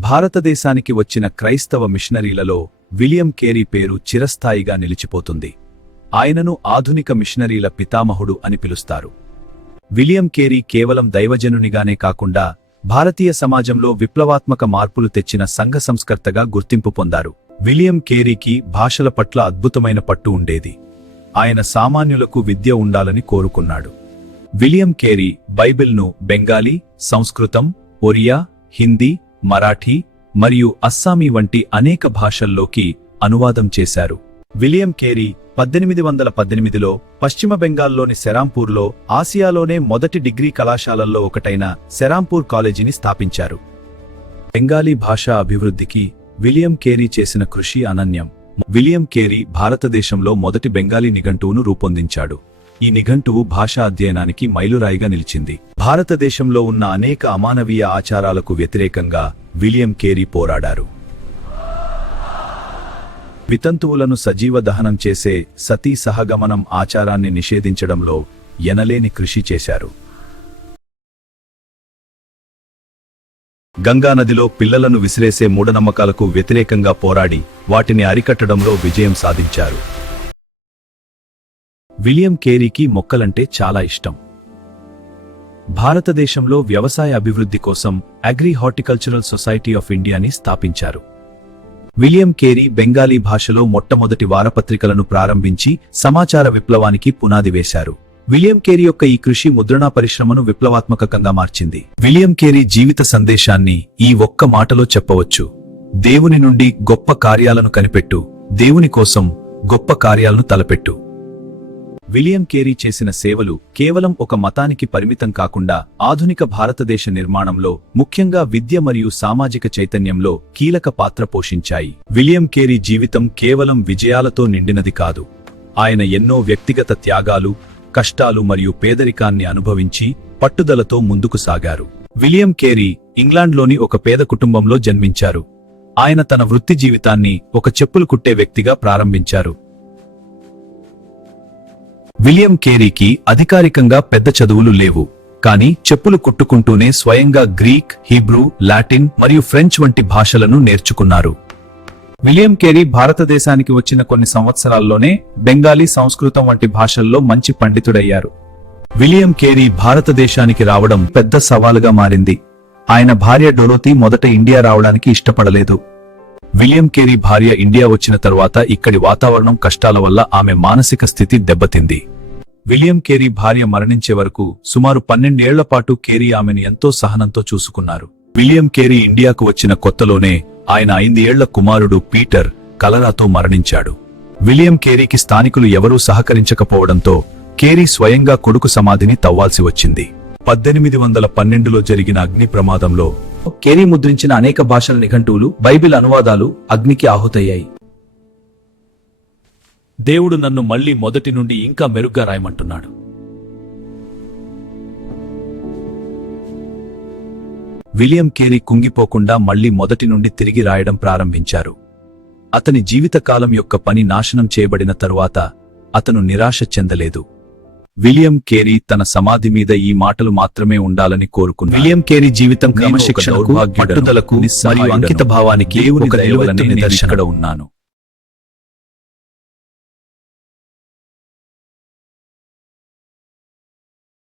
భారతదేశానికి వచ్చిన క్రైస్తవ మిషనరీలలో విలియం కేరీ పేరు చిరస్థాయిగా నిలిచిపోతుంది. ఆయనను ఆధునిక మిషనరీల పితామహుడు అని పిలుస్తారు. విలియం కేరీ కేవలం దైవజనునిగానే కాకుండా భారతీయ సమాజంలో విప్లవాత్మక మార్పులు తెచ్చిన సంఘ సంస్కర్తగా గుర్తింపు పొందారు. విలియం కేరీకి భాషల పట్ల అద్భుతమైన పట్టు ఉండేది. ఆయన సామాన్యులకు విద్య ఉండాలని కోరుకున్నాడు. విలియం కేరీ బైబిల్ను బెంగాలీ, సంస్కృతం, ఒరియా, హిందీ, మరాఠీ మరియు అస్సామీ వంటి అనేక భాషల్లోకి అనువాదం చేశారు. విలియం కేరీ 1818లో పశ్చిమ బెంగాల్లోని సెరాంపూర్లో ఆసియాలోనే మొదటి డిగ్రీ కళాశాలల్లో ఒకటైన సెరాంపూర్ కాలేజీని స్థాపించారు. బెంగాలీ భాషా అభివృద్ధికి విలియం కేరీ చేసిన కృషి అనన్యం. విలియం కేరీ భారతదేశంలో మొదటి బెంగాలీ నిఘంటువును రూపొందించాడు. ఈ నిఘంటువు భాషా అధ్యయనానికి మైలురాయిగా నిలిచింది. భారతదేశంలో ఉన్న అనేక అమానవీయ ఆచారాలకు వ్యతిరేకంగా విలియం కేరీ పోరాడారు. వితంతువులను సజీవ దహనం చేసే సతీ సహగమనం ఆచారాన్ని నిషేధించడంలో ఎనలేని కృషి చేశారు. గంగానదిలో పిల్లలను విసిరేసే మూఢనమ్మకాలకు వ్యతిరేకంగా పోరాడి వాటిని అరికట్టడంలో విజయం సాధించారు. విలియం కేరీకి మొక్కలంటే చాలా ఇష్టం. భారతదేశంలో వ్యవసాయ అభివృద్ధి కోసం అగ్రి హార్టికల్చరల్ సొసైటీ ఆఫ్ ఇండియాని స్థాపించారు. విలియం కేరీ బెంగాలీ భాషలో మొట్టమొదటి వారపత్రికలను ప్రారంభించి సమాచార విప్లవానికి పునాది వేశారు. విలియం కేరీ యొక్క ఈ కృషి ముద్రణా పరిశ్రమను విప్లవాత్మకంగా మార్చింది. విలియం కేరీ జీవిత సందేశాన్ని ఈ ఒక్క మాటలో చెప్పవచ్చు: దేవుని నుండి గొప్ప కార్యాలను కనిపెట్టు, దేవుని కోసం గొప్ప కార్యాలను తలపెట్టు. విలియం కేరీ చేసిన సేవలు కేవలం ఒక మతానికి పరిమితం కాకుండా ఆధునిక భారతదేశ నిర్మాణంలో, ముఖ్యంగా విద్య మరియు సామాజిక చైతన్యంలో కీలక పాత్ర పోషించాయి. విలియం కేరీ జీవితం కేవలం విజయాలతో నిండినది కాదు. ఆయన ఎన్నో వ్యక్తిగత త్యాగాలు, కష్టాలు మరియు పేదరికాన్ని అనుభవించి పట్టుదలతో ముందుకు సాగారు. విలియం కేరీ ఇంగ్లాండ్లోని ఒక పేద కుటుంబంలో జన్మించారు. ఆయన తన వృత్తి జీవితాన్ని ఒక చెప్పులు కుట్టే వ్యక్తిగా ప్రారంభించారు. విలియం కేరీకి అధికారికంగా పెద్ద చదువులు లేవు, కానీ చెప్పులు కుట్టుకుంటూనే స్వయంగా గ్రీక్, హీబ్రూ, లాటిన్ మరియు ఫ్రెంచ్ వంటి భాషలను నేర్చుకున్నారు. విలియం కేరీ భారతదేశానికి వచ్చిన కొన్ని సంవత్సరాల్లోనే బెంగాలీ, సంస్కృతం వంటి భాషల్లో మంచి పండితుడయ్యారు. విలియం కేరీ భారతదేశానికి రావడం పెద్ద సవాలుగా మారింది. ఆయన భార్య డొరోథీ మొదట ఇండియా రావడానికి ఇష్టపడలేదు. విలియం కేరీ భార్య ఇండియా వచ్చిన తరువాత ఇక్కడి వాతావరణం కష్టాల వల్ల ఆమె మానసిక స్థితి దెబ్బతింది. విలియం కేరీ భార్య మరణించే వరకు సుమారు 12 ఏళ్ల పాటు కేరీ ఆమెను ఎంతో సహనంతో చూసుకున్నారు. విలియం కేరీ ఇండియాకు వచ్చిన కొత్తలోనే ఆయన 5 ఏళ్ల కుమారుడు పీటర్ కలరాతో మరణించాడు. విలియం కేరీకి స్థానికులు ఎవరూ సహకరించకపోవడంతో కేరీ స్వయంగా కొడుకు సమాధిని తవ్వాల్సి వచ్చింది. 1812లో జరిగిన అగ్ని ప్రమాదంలో కేరీ ముద్రించిన అనేక భాషల నిఘంటువులు, బైబిల్ అనువాదాలు అగ్నికి ఆహుతయ్యాయి. దేవుడు నన్ను మళ్లీ మొదటి నుండి ఇంకా మెరుగ్గా రాయమంటున్నాడు. విలియం కేరీ కుంగిపోకుండా మళ్లీ మొదటి నుండి తిరిగి రాయడం ప్రారంభించారు. అతని జీవితకాలం యొక్క పని నాశనం చేయబడిన తరువాత అతను నిరాశ చెందలేదు. విలియం కేరీ తన సమాధి మీద ఈ మాటలు మాత్రమే ఉండాలని కోరుకున్నాడు. విలియం కేరీ జీవితం క్రమశిక్షణకు, పట్టుదలకు మరియు అంకిత భావానికి ఒక నిలువెత్తు నిదర్శనం. ఉన్నాను.